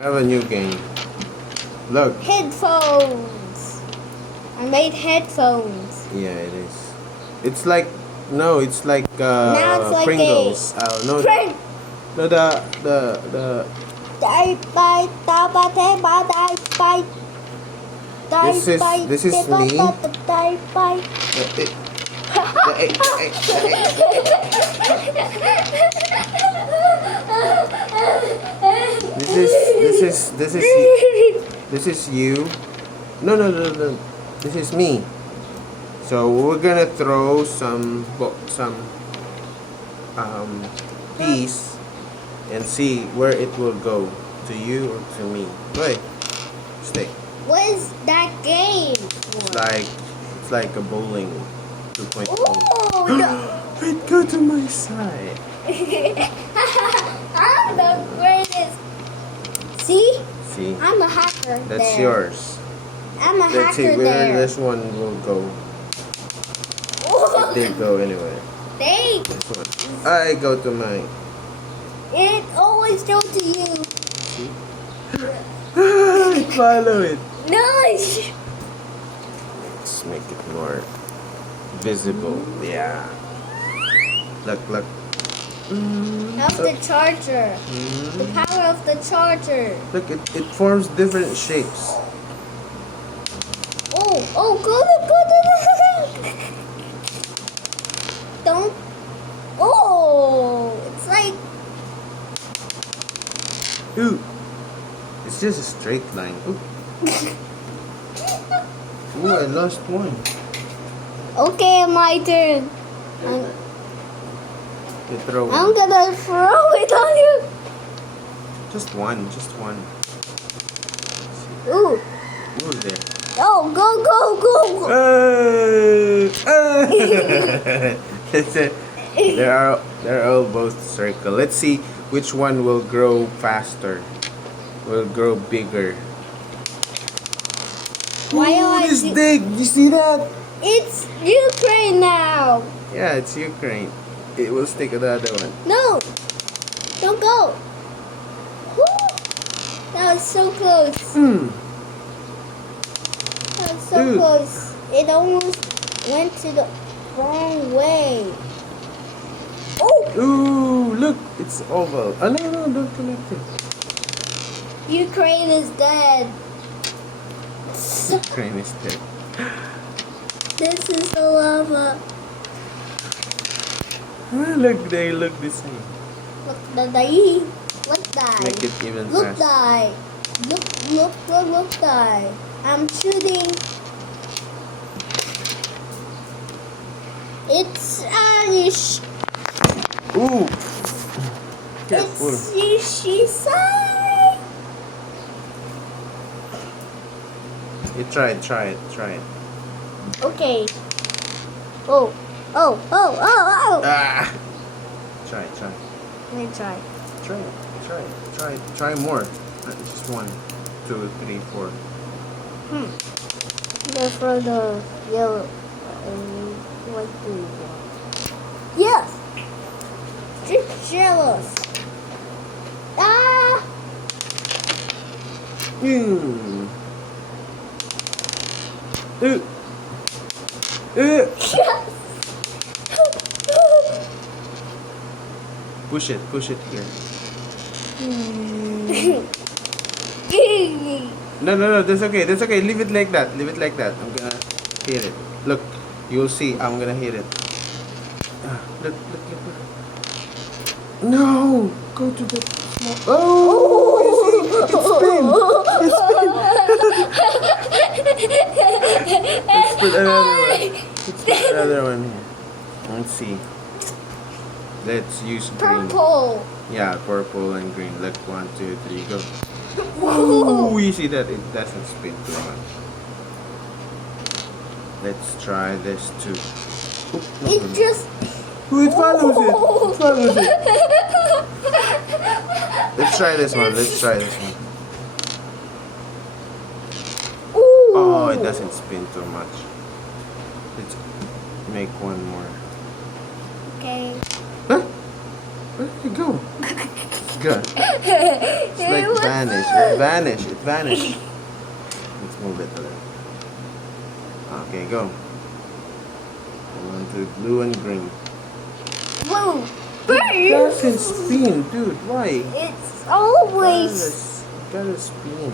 I have a new game. Look. Headphones. I made headphones. Yeah, it is. It's like it's like Now it's like Pringles. No, Pring. no, the. This is me. This is you. No. This is me. So we're gonna throw some piece and see where it will go, to you or to me. Wait, stay. What is that game? It's like a bowling 2.0. Oh no! Wait, go to my side. I'm the greatest. See? See, I'm a hacker. that's there. yours. I'm a Let's see hacker where there. this one will go. It did go anyway. Thanks. This one. I go to mine. It always goes to you. See? I follow it. Nice. Let's make it more visible. Yeah. Look. Of the charger. The power of the charger. Look, it forms different shapes. Oh, go. Don't. Oh, it's like. Ooh. It's just a straight line. Ooh. Ooh, I lost one. Okay, my turn. You throw one. I'm gonna throw it on you. Just one. Ooh. Ooh, there. Oh, go. They're all both circle. Let's see which one will grow faster. Will grow bigger. Why do I this do- big? You see that? It's Ukraine now. Yeah, it's Ukraine. It will stick to the other one. No, don't go. Woo. That was so close. That was so close. It almost went to the wrong way. Oh, Ooh, look, it's oval. Oh, no, don't connect it. Ukraine is dead. Ukraine is dead. This is the lava. Look, they look the same. Look the die. Look die. Make it even Look faster. die. Look die. I'm shooting. It's Anish. Ooh. Careful. It's Yushisai. You try it. Okay. Oh. Ah. Try. Let me try. Try more. Just 1, 2, 3, 4. Go for the yellow. What do you want? Yes. Just jealous. Ah. Yes. Push it here. No, that's okay. Leave it like that. I'm gonna hit it. Look, you'll see. I'm gonna hit it. Look. No, go to the small. Oh, you see, it spin. Let's put another one here. Let's see. Let's use green. Purple. Yeah, purple and green. Look, 1, 2, 3, go. Whoa, you see that it doesn't spin too much. Let's try this too. It just. It follows it. Let's try this one. Ooh. Oh, it doesn't spin too much. Let's make one more. Okay. Huh? Where did it go? Good. It's like vanish. It vanished. It vanished. Let's move it a little. Okay, go. I want to blue and green. Blue. It doesn't spin, dude. Why? It's always. You gotta spin.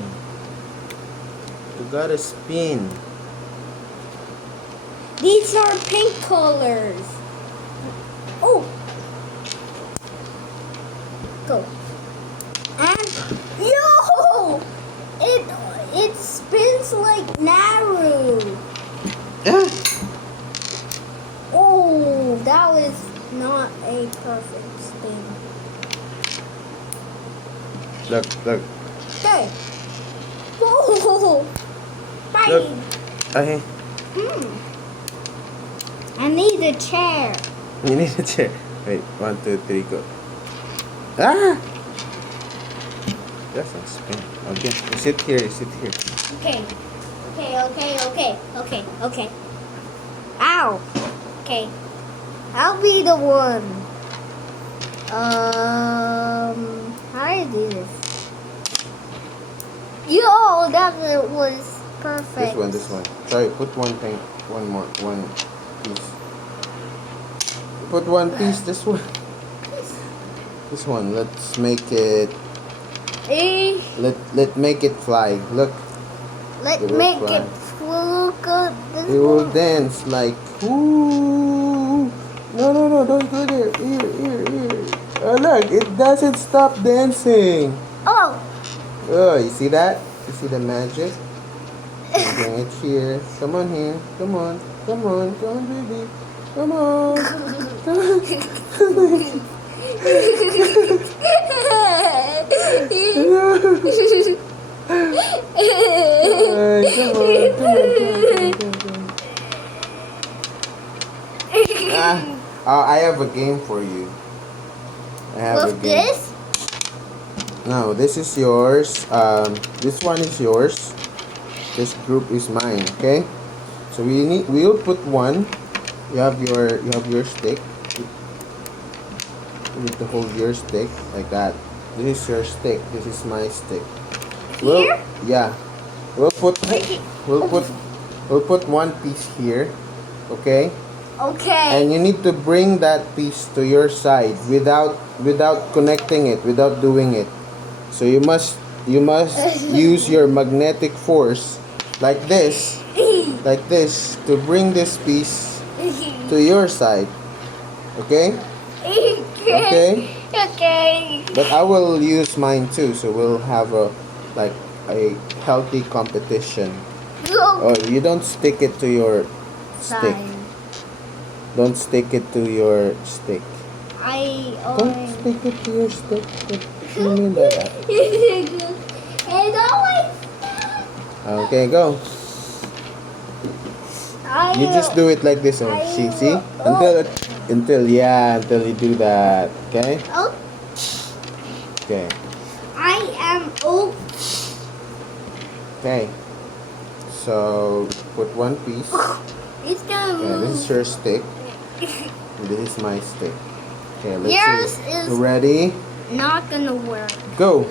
You gotta spin. These are pink colors. Oh. Go. And yo, it spins like Naru. Yeah. Oh, that was not a perfect spin. Look, look. Okay. Whoa. Bye. Look. Okay. I need a chair. You need a chair. Wait, 1, 2, 3, go. Ah! That's not spin. Okay, you sit here, you sit here. Okay. Okay. Ow. Okay. I'll be the one. How do I do this? Yo, that was perfect. This one. Sorry, put one thing, one piece. Put one piece, this one. This one, let's make it, Eh, let make it fly. Look, Let's It will make fly. it look good. This it will one. dance like, ooh. No, don't go there. Here. Oh, look, it doesn't stop dancing. Oh. Oh, you see that? You see the magic? Bring it here. Come on here. Come on, baby. Come on. I have a game for you. I have a With game. this? No, this is yours. This one is yours. This group is mine. Okay. So we'll put one. You have your stick. You need to hold your stick like that. This is your stick. This is my stick. Here? Yeah. We'll put one piece here. Okay. Okay. And you need to bring that piece to your side without connecting it, without doing it. So you must use your magnetic force like this to bring this piece to your side. Okay? Okay? Okay. But I will use mine too, so we'll have a healthy competition. Oh, you don't stick it to your stick. Don't stick it to your stick. Don't stick it to your stick. What do you mean by that? And always. Okay, go. You just do it like this. Oh, see? Until you do that. Okay? Oh, Okay. I am old. Okay. So put one piece. It's gonna Okay, move. this is your stick. And this is my stick. Okay, let's Yours see. is You ready? not gonna work. Go.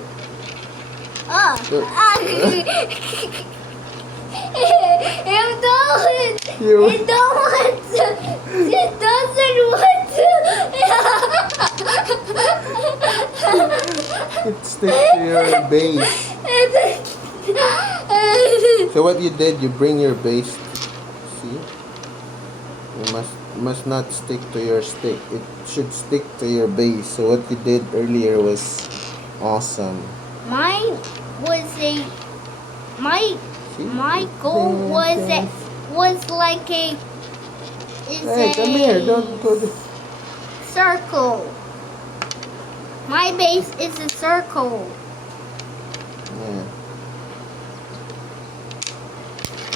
You You- don't want to. It doesn't want to. It sticks to your base. So what you did, you bring your base. See? You must not stick to your stick. It should stick to your base. So what you did earlier was awesome. Mine was See? my goal was like a Hey, come here. Don't go to... circle. My base is a circle. Yeah.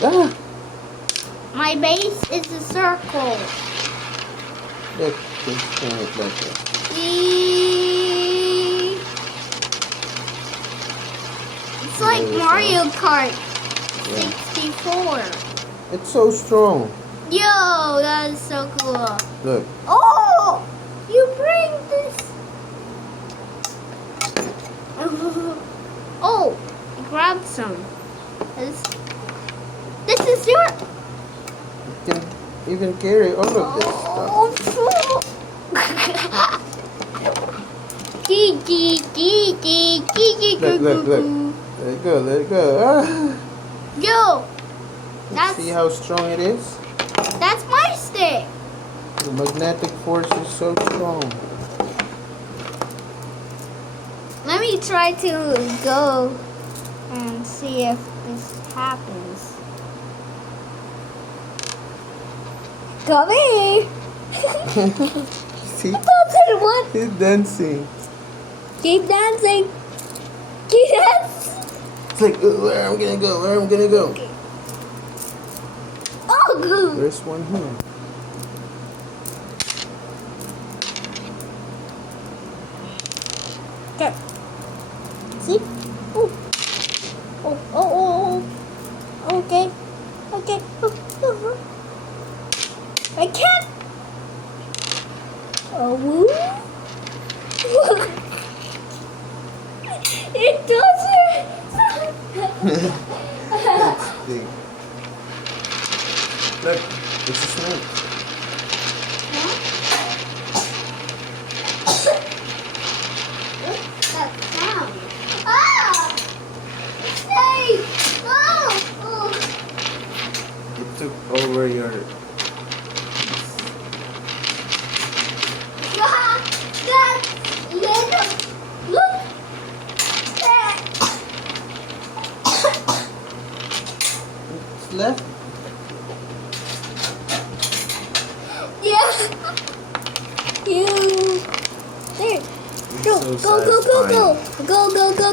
Ah! My base is a circle. Let's just turn it like that. It's like There we go. Mario Kart Yeah. 64. It's so strong. Yo, that is so cool. Look. Oh, you bring this. Oh, grab some. This is your. You can even carry all of this stuff. Oh, Look, look, look. Let it go, let it go. Ah. Yo, that's See how strong it is? that's my stick. The magnetic force is so strong. Let me try to go and see if this happens. Come here. See? What? He's dancing. Keep dancing. Keep dancing. It's like, where I'm gonna go, where I'm gonna go. Oh, good. There's one here. Okay. See? Oh. Oh, oh, oh, oh. Okay. Okay. I can't. Oh, woo. It doesn't. It's big. Look, it's a snake. What's that sound? Ah! Snake! Oh! Oh! It took over your... Ah! That little... Look! That... It's left. Yeah! You... There! Go, So go, go, go, satisfying. go! Go, go, go!